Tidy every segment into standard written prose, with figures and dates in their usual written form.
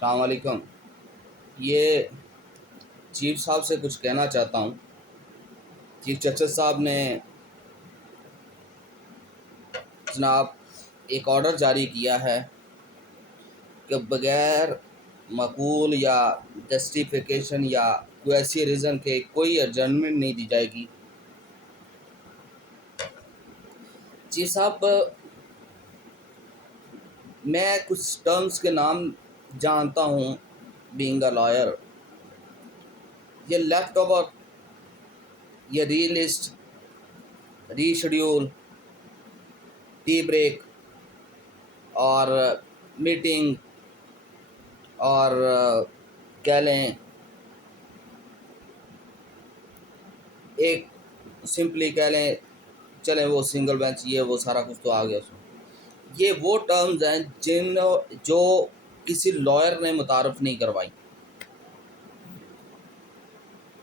अस्सलाम वालेकुम। ये चीफ साहब से कुछ कहना चाहता हूँ। चीफ जस्टिस साहब ने जनाब एक ऑर्डर जारी किया है कि बग़ैर मकूल या जस्टिफिकेशन या कोई ऐसी रीज़न के कोई एडजर्नमेंट नहीं दी जाएगी। चीफ साहब, मैं कुछ टर्म्स के नाम जानता हूँ बीइंग अ लॉयर। ये लेफ़्ट ओवर, ये रीलिस्ट, रीशेड्यूल, टी ब्रेक और मीटिंग और कह लें एक सिंपली कह लें, चलें वो सिंगल बेंच, ये वो सारा कुछ तो आ गया उसमें। ये वो टर्म्स हैं जो किसी लॉयर ने मुतारफ़ नहीं करवाई।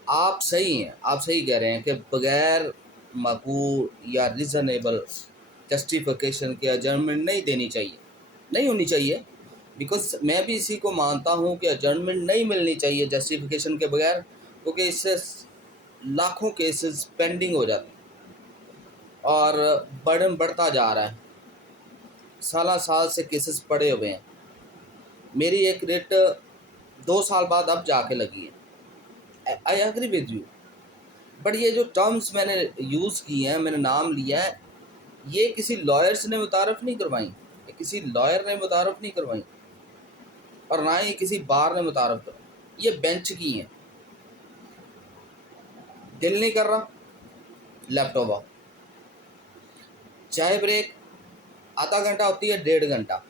आप सही हैं, आप सही कह रहे हैं कि बग़ैर मकूल या रीज़नेबल जस्टिफिकेशन के एडजर्नमेंट नहीं देनी चाहिए, नहीं होनी चाहिए। बिकॉज़ मैं भी इसी को मानता हूँ कि एडजर्नमेंट नहीं मिलनी चाहिए जस्टिफिकेशन के बगैर, क्योंकि इससे लाखों केसेस पेंडिंग हो जाते हैं और बर्डन बढ़ता जा रहा है। साल साल से केसेस पड़े हुए हैं। मेरी एक रेट 2 साल बाद अब जाके लगी है। I agree with you, but ये जो टर्म्स मैंने यूज़ की हैं, मैंने नाम लिया है, ये किसी लॉयर्स ने मुतारफ़ नहीं करवाई, ये किसी लॉयर ने मुतारफ़ नहीं करवाई और ना ही किसी बार ने मुतारफ़ करवाई। ये बेंच की हैं। दिल नहीं कर रहा, लैपटॉप आओ। चाय ब्रेक आधा घंटा होती है, 1.5 घंटा।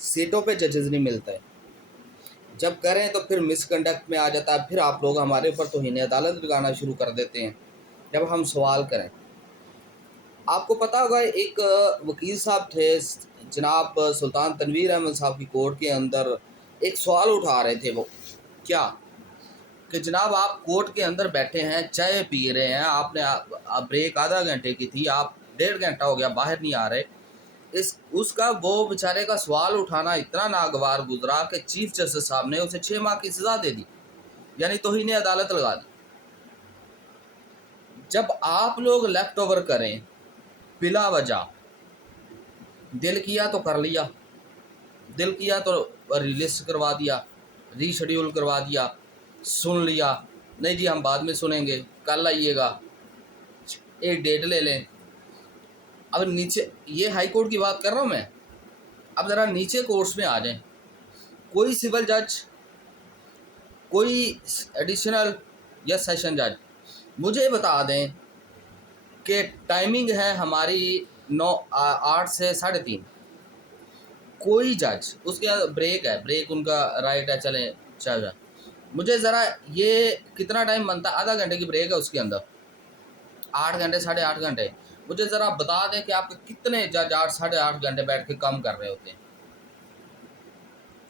सीटों पे जजेस नहीं मिलता है। जब करें तो फिर मिसकंडक्ट में आ जाता है। फिर आप लोग हमारे ऊपर तौहीन अदालत लगाना शुरू कर देते हैं जब हम सवाल करें। आपको पता होगा, एक वकील साहब थे, जनाब सुल्तान तनवीर अहमद साहब की कोर्ट के अंदर एक सवाल उठा रहे थे। वो क्या कि जनाब आप कोर्ट के अंदर बैठे हैं, चाय पी रहे हैं, आपने ब्रेक आधा घंटे की थी, आप 1.5 घंटा हो गया बाहर नहीं आ रहे। इस उसका वो बेचारे का सवाल उठाना इतना नागवार गुजरा कि चीफ जस्टिस साहब ने उसे 6 माह की सज़ा दे दी, यानी तौहीन अदालत लगा दी। जब आप लोग लेफ्ट ओवर करें बिला वजह, दिल किया तो कर लिया, दिल किया तो रिलिस्ट करवा दिया, रीशेड्यूल करवा दिया, सुन लिया, नहीं जी हम बाद में सुनेंगे, कल आइएगा, एक डेट ले लें। अब नीचे, ये हाई कोर्ट की बात कर रहा हूँ मैं। अब ज़रा नीचे कोर्ट्स में आ जाएं। कोई सिविल जज, कोई एडिशनल या सेशन जज मुझे बता दें कि टाइमिंग है हमारी 8 से 3:30। कोई जज, उसके बाद ब्रेक है, ब्रेक उनका राइट है, चलें चल जाए। मुझे ज़रा ये कितना टाइम बनता है, आधा घंटे की ब्रेक है उसके अंदर, 8 घंटे 8.5 घंटे। मुझे ज़रा बता दें कि आपके कितने जज 8 8.5 घंटे बैठ के काम कर रहे होते हैं।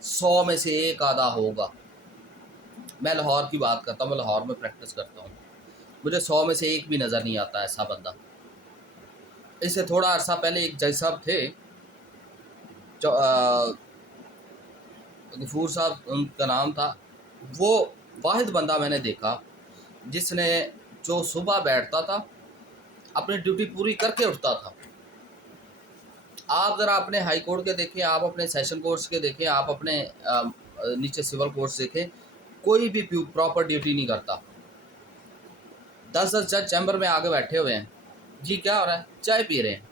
100 में से एक आधा होगा। मैं लाहौर की बात करता हूँ, मैं लाहौर में प्रैक्टिस करता हूँ। मुझे 100 में से एक भी नज़र नहीं आता ऐसा बंदा। इससे थोड़ा अर्सा पहले एक जज साहब थे, जो गफूर साहब उनका नाम था। वो वाहिद बंदा मैंने देखा जिसने, जो सुबह बैठता था, अपनी ड्यूटी पूरी करके उठता था। आप ज़रा अपने हाई कोर्ट के देखें, आप अपने सेशन कोर्ट्स के देखें, आप अपने नीचे सिविल कोर्ट्स देखें, कोई भी प्रॉपर ड्यूटी नहीं करता। 10 जज चैम्बर में आके बैठे हुए हैं। जी क्या हो रहा है, चाय पी रहे हैं।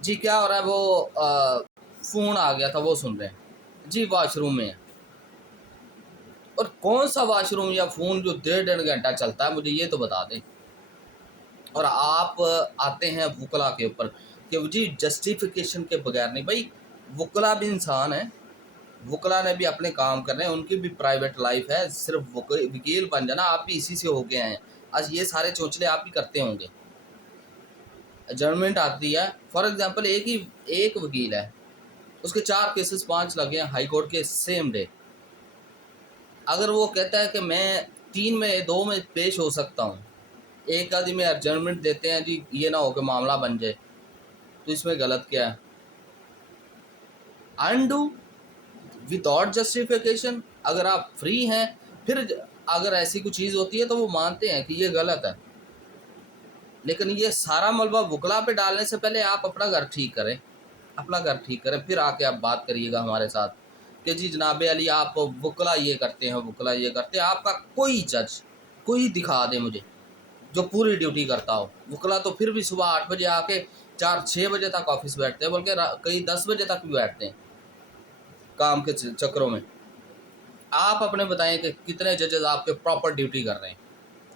जी क्या हो रहा है, वो फ़ोन आ गया था वो सुन रहे हैं। जी वाशरूम में है। और कौन सा वाशरूम या फ़ोन जो 1.5 घंटा चलता है, मुझे ये तो बता दें। और आप आते हैं वकला के ऊपर कि जी जस्टिफिकेशन के बगैर नहीं। भाई वकला भी इंसान है, वकला ने भी अपने काम करने हैं, उनकी भी प्राइवेट लाइफ है। सिर्फ वकील बन जाना, आप भी इसी से हो गए हैं। आज ये सारे चोचले आप भी करते होंगे। एडजर्नमेंट आती है, फॉर एग्जांपल एक वकील है, उसके 4 केसेस 5 लगे हैं हाई कोर्ट के सेम डे। अगर वो कहता है कि मैं 3 में 2 में पेश हो सकता हूँ, एक आदमी में एडजर्नमेंट देते हैं जी, ये ना हो कि मामला बन जाए, तो इसमें गलत क्या है? Undo without justification. अगर आप फ्री हैं, फिर अगर ऐसी कोई चीज़ होती है तो वो मानते हैं कि ये गलत है, लेकिन ये सारा मलबा वकला पे डालने से पहले आप अपना घर ठीक करें, अपना घर ठीक करें, फिर आके आप बात करिएगा हमारे साथ कि जी जनाब अली आप वकला ये करते हैं, वकला ये करते हैं। आपका कोई जज कोई दिखा दे मुझे जो पूरी ड्यूटी करता हो। वकला तो फिर भी सुबह 8 बजे आके 4-6 बजे तक ऑफिस बैठते हैं, बल्कि कई 10 बजे तक भी बैठते हैं काम के चक्करों में। आप अपने बताएं कि कितने जजेस आपके प्रॉपर ड्यूटी कर रहे हैं?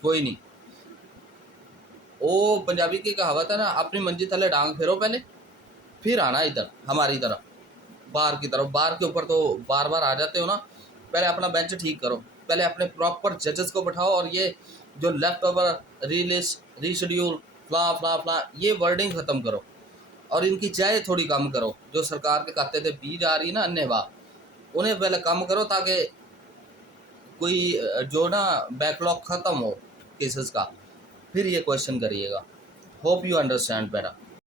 कोई नहीं। वो पंजाबी की कहावत है ना, अपनी मंजी थले डांग फेरो पहले, फिर आना इधर हमारी तरफ, बार की तरफ। बार के ऊपर तो बार बार आ जाते हो ना, पहले अपना बेंच ठीक करो, पहले अपने प्रॉपर जजेस को बैठाओ, और ये जो लेफ्ट ओवर रीलिस्ट रीशेड्यूल फ्ला फ्ला फ्ला ये वर्डिंग ख़त्म करो, और इनकी चाय थोड़ी कम करो। जो सरकार के खाते थे बीज आ रही है ना अन्य वाह, उन्हें पहले कम करो, ताकि कोई जो ना बैकलॉग ख़त्म हो केसेस का, फिर ये क्वेश्चन करिएगा। होप यू अंडरस्टैंड बेटा।